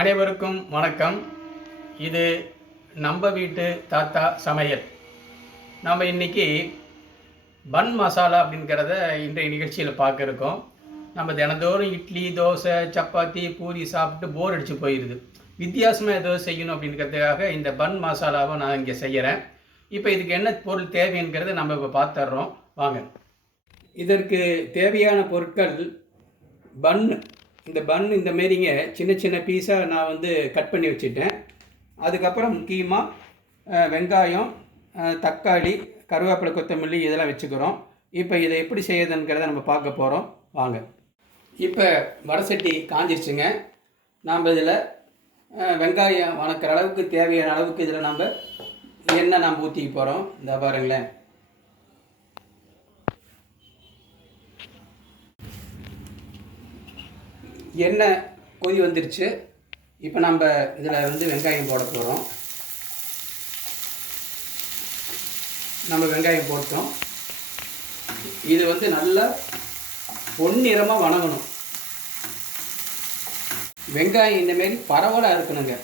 அனைவருக்கும் வணக்கம். இது நம்ம வீட்டு தாத்தா சமையல். நம்ம இன்னைக்கு பன் மசாலா அப்படிங்கிறத இன்றைய நிகழ்ச்சியில் பார்க்குறக்கோம் நம்ம தினந்தோறும் இட்லி தோசை சப்பாத்தி பூரி சாப்பிட்டு போர் அடித்து போயிடுது வித்தியாசமாக ஏதோ செய்யணும் அப்படிங்கிறதுக்காக இந்த பன் மசாலாவை நான் இங்கே செய்கிறேன் இப்போ இதுக்கு என்ன பொருள் தேவைங்கிறத நம்ம இப்போ பார்த்துட்றோம் வாங்க. இதற்கு தேவையான பொருட்கள் பன் இந்த பன் இந்த மாரிங்க சின்ன சின்ன பீஸாக நான் வந்து கட் பண்ணி வச்சுட்டேன். அதுக்கப்புறம் முக்கியமாக வெங்காயம் தக்காளி கருவேப்பிலை கொத்தமல்லி இதெல்லாம் வச்சுக்கிறோம். இப்போ இதை எப்படி செய்யறதுங்கிறத நம்ம பார்க்க போகிறோம் வாங்க. இப்போ வடசட்டி காஞ்சிருச்சுங்க. நாம் இதில் வெங்காயம் வணக்கிற அளவுக்கு தேவையான அளவுக்கு இதில் நம்ம எண்ணெய் நாம் ஊற்றிக்க போகிறோம் இந்த பாருங்களேன். எண்ணெய் கொதி வந்துருச்சு? இப்போ நம்ம இதில் வந்து வெங்காயம் போட போகிறோம் நம்ம வெங்காயம் போட்டோம். இது வந்து நல்லா பொன்னிறமாக வணங்கணும். வெங்காயம் இந்தமாரி பரவலாக இருக்கணுங்க.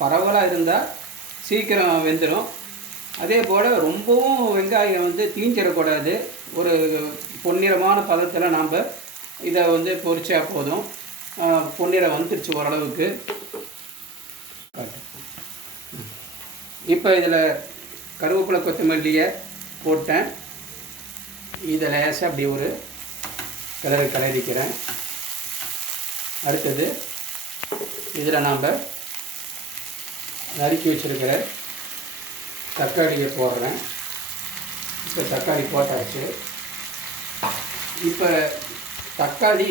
பரவலாக இருந்தால் சீக்கிரம் வெந்துடும் அதே போல் ரொம்பவும் வெங்காயம் வந்து தீஞ்சிடக்கூடாது. ஒரு பொன்னிறமான பதத்தில் நாம் இதை வந்து பொறிச்சா போதும். பொன்னிறம் வந்துருச்சு ஓரளவுக்கு. இப்போ இதில் கருவேப்பிலை கொத்தமல்லியை போட்டேன். இதை லேசாக அப்படி ஒரு கிளறி கிளறிக்கிறேன். அடுத்தது இதில் நாம் நறுக்கி வச்சிருக்கிற தக்காளியை போடுறேன். இப்போ தக்காளி போட்டாச்சு. இப்போ தக்காளி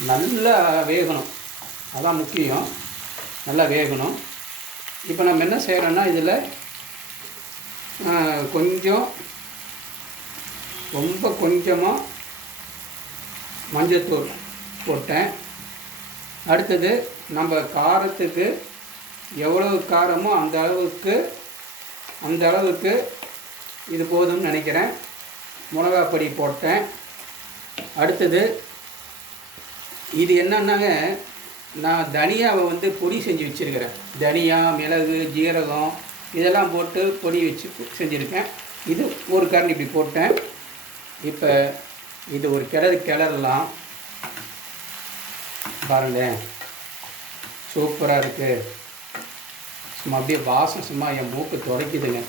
நல்லா வேகணும். அதான் முக்கியம். நல்லா வேகணும். இப்போ நம்ம என்ன செய்கிறோன்னா இதில் கொஞ்சம் ரொம்ப கொஞ்சமாக மஞ்சத்தூள் போட்டேன். அடுத்தது நம்ம காரத்துக்கு எவ்வளவு காரமோ அந்த அளவுக்கு அந்த அளவுக்கு இது போதும்னு நினைக்கிறேன். மிளகாப்பொடி போட்டேன். அடுத்தது இது என்னன்னாங்க நான் தனியாவை வந்து பொடி செஞ்சு வச்சுருக்கிறேன். தனியா மிளகு ஜீரகம் இதெல்லாம் போட்டு பொடி வச்சு செஞ்சுருக்கேன். இது ஒரு கரண்டி இப்படி போட்டேன். இப்போ இது ஒரு கிளறு கிளறலாம். பாருங்களேன் சூப்பராக இருக்குது சும்மா அப்படியே வாசம் சும்மா என் மூக்கு துடைக்குதுங்க.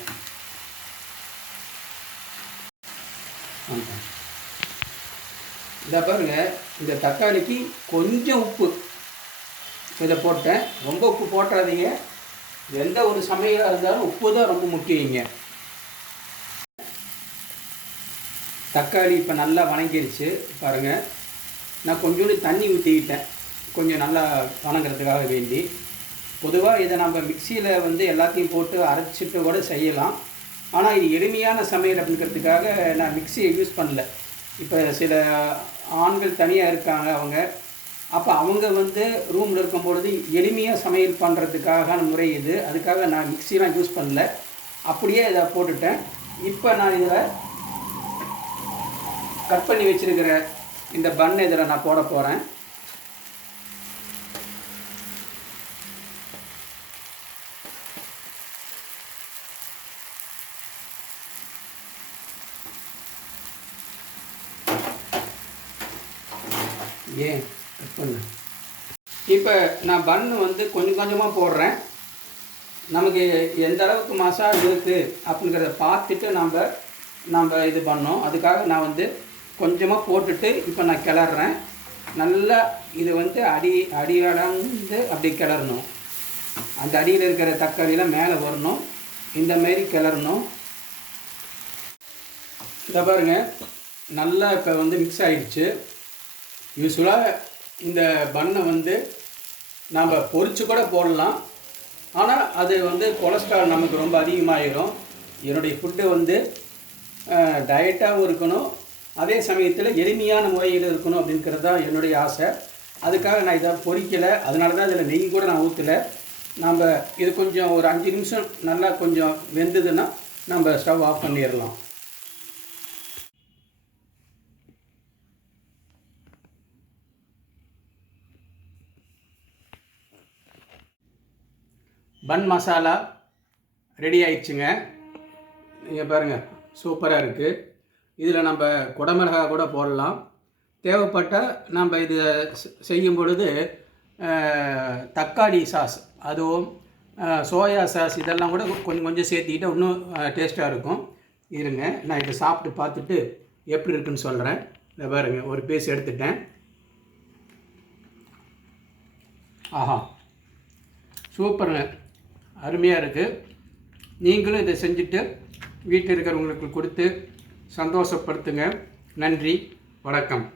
இதை பாருங்கள் இந்த தக்காளிக்கு கொஞ்சம் உப்பு. இதை போட்டேன். ரொம்ப உப்பு போட்டுறாதீங்க எந்த ஒரு சமையலாக இருந்தாலும் உப்பு தான் ரொம்ப முக்கியங்க. தக்காளி இப்போ நல்லா வணங்கிருச்சு. பாருங்கள் நான் கொஞ்சோண்டு தண்ணி ஊற்றிக்கிட்டேன் கொஞ்சம் நல்லா வணங்குறதுக்காக வேண்டி. பொதுவாக இதை நம்ம மிக்சியில் வந்து எல்லாத்தையும் போட்டு அரைச்சிட்டு கூட செய்யலாம். ஆனால் இது எளிமையான சமையல் அப்படிங்கிறதுக்காக நான் மிக்சியை யூஸ் பண்ணல. இப்போ சில ஆண்கள் தனியாக இருக்காங்க அவங்க. அப்போ அவங்க வந்து ரூமில் இருக்கும் பொழுது எளிமையாக சமையல் பண்ணுறதுக்காக முறை இது. அதுக்காக நான் மிக்சிலாம் யூஸ் பண்ணல. அப்படியே இதை போட்டுட்டேன். இப்போ நான் இதில் கட் பண்ணி வச்சிருக்கிற இந்த பன் இதில் நான் போட போகிறேன் ஏன்? கட் இப்போ நான் பன்னு வந்து கொஞ்சம் கொஞ்சமாக போடுறேன். நமக்கு எந்த அளவுக்கு மசாலா இருக்குது அப்படிங்கிறத பார்த்துட்டு நம்ம நம்ம இது பண்ணோம். அதுக்காக நான் வந்து கொஞ்சமாக போட்டுட்டு இப்போ நான் கிளறேன். நல்லா இது வந்து அடி அடி அப்படி கிளறணும். அந்த அடியில் இருக்கிற தக்காளியெலாம் மேலே வரணும். இந்த மாரி கிளறணும். இதை பாருங்கள் நல்லா இப்போ வந்து மிக்ஸ் ஆகிடுச்சு யூஸ்வலாக இந்த பண்ணை வந்து நாம் பொறிச்சு கூட போடலாம். ஆனால் அது வந்து கொலஸ்ட்ரால் நமக்கு ரொம்ப அதிகமாகிடும் என்னுடைய ஃபுட்டு வந்து டயட்டாகவும் இருக்கணும். அதே சமயத்தில் எளிமையான முறையில் இருக்கணும் அப்படிங்கிறது தான் என்னுடைய ஆசை. அதுக்காக நான் இதை பொறிக்கலை. அதனால தான் இதில் நெய் கூட நான் ஊற்றலை நம்ம இது கொஞ்சம் ஒரு அஞ்சு நிமிஷம் நல்லா கொஞ்சம் வெந்ததுன்னா நம்ம ஸ்டவ் ஆஃப் பண்ணிடலாம். பன் மசாலா ரெடி ஆயிடுச்சுங்க. நீங்கள் பாருங்கள் சூப்பராக இருக்குது இதில் நம்ம குடமிளகா கூட போடலாம். தேவைப்பட்டால் நம்ம இது செய்யும் பொழுது தக்காளி சாஸ் அதுவும் சோயா சாஸ் இதெல்லாம் கூட கொஞ்சம் கொஞ்சம் சேர்த்திக்கிட்டால் இன்னும் டேஸ்ட்டாக இருக்கும். இருங்க நான் இதை சாப்பிட்டு பார்த்துட்டு எப்படி இருக்குன்னு சொல்கிறேன் இதை பாருங்க ஒரு பீஸ் எடுத்துட்டேன். ஆஹா சூப்பருங்க அருமையாக இருக்குது நீங்களும் இதை செஞ்சுட்டு வீட்டில் இருக்கிறவங்களுக்கு கொடுத்து சந்தோஷப்படுத்துங்க. நன்றி. வணக்கம்.